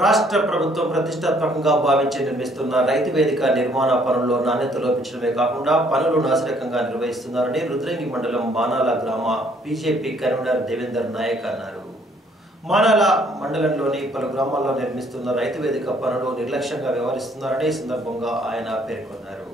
రాష్ట్ర ప్రభుత్వం ప్రతిష్టాత్మకంగా భావించి నిర్మిస్తున్న రైతు వేదిక నిర్మాణ పనుల్లో నాణ్యత లోపించడమే కాకుండా పనులు నాసిరకంగా నిర్వహిస్తున్నారని రుద్రంగి మండలం మానాల గ్రామ బీజేపీ కన్వీనర్ దేవేందర్ నాయక్ అన్నారు. మానాల మండలంలోని పలు గ్రామాల్లో నిర్మిస్తున్న రైతు వేదిక పనులు నిర్లక్ష్యంగా వ్యవహరిస్తున్నారని సందర్భంగా ఆయన పేర్కొన్నారు.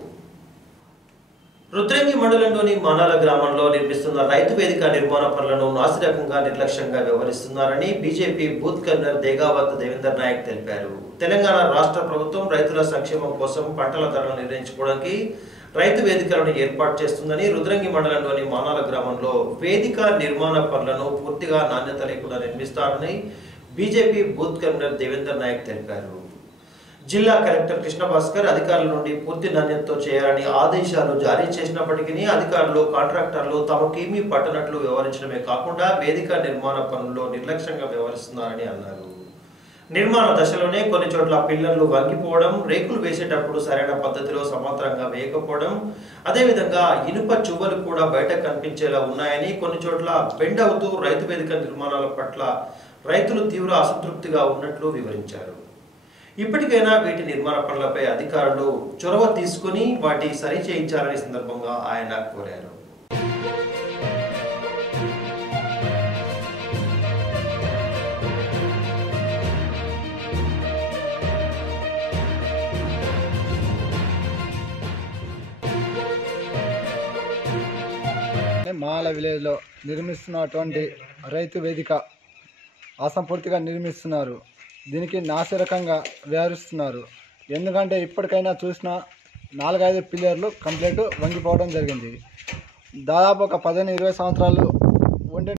రుద్రంగి మండలంలోని మానాల గ్రామంలో నిర్మిస్తున్న రైతు వేదిక నిర్మాణ పనులను నాసిరకంగా నిర్లక్ష్యంగా వ్యవహరిస్తున్నారని BJP booth convener Degavath Devender Naik తెలిపారు. తెలంగాణ రాష్ట్ర ప్రభుత్వం రైతుల సంక్షేమం కోసం పంటల ధరలు నిర్ణయించుకోవడానికి రైతు వేదికలను ఏర్పాటు చేస్తుందని రుద్రంగి మండలంలోని మానాల గ్రామంలో వేదిక నిర్మాణ పనులను పూర్తిగా నాణ్యత లేకుండా నిర్మిస్తారని BJP booth convener Devender Naik తెలిపారు. జిల్లా కలెక్టర్ కృష్ణ భాస్కర్ అధికారుల నుండి పూర్తి నాణ్యతతో చేయాలని ఆదేశాలు జారీ చేసినప్పటికీ అధికారులు కాంట్రాక్టర్లు తమకేమీ పట్టనట్లు వ్యవహరించడమే కాకుండా వేదిక నిర్మాణ పనుల్లో నిర్లక్ష్యంగా వ్యవహరిస్తున్నారని అన్నారు. నిర్మాణ దశలోనే కొన్ని చోట్ల పిల్లర్లు వంగిపోవడం, రేకులు వేసేటప్పుడు సరైన పద్ధతిలో సమాంతరంగా వేయకపోవడం, అదేవిధంగా ఇనుప చువ్వలు కూడా బయట కనిపించేలా ఉన్నాయని, కొన్ని చోట్ల బెండ్ అవుతూ రైతు వేదిక నిర్మాణాల పట్ల రైతులు తీవ్ర అసంతృప్తిగా ఉన్నట్లు వివరించారు. ఇప్పటికైనా వీటి నిర్మాణ పనులపై అధికారులు చొరవ తీసుకుని వాటి సరి చేయించాలని సందర్భంగా ఆయన కోరారు. మాల విలేజ్లో నిర్మిస్తున్నటువంటి రైతు వేదిక అసంపూర్తిగా నిర్మిస్తున్నారు. దీనికి నాసిరకంగా వ్యవహరిస్తున్నారు. ఎందుకంటే ఇప్పటికైనా చూసిన 4-5 పిల్లర్లు కంప్లీట్ వంగిపోవడం జరిగింది. దాదాపు ఒక 15-20 సంవత్సరాలు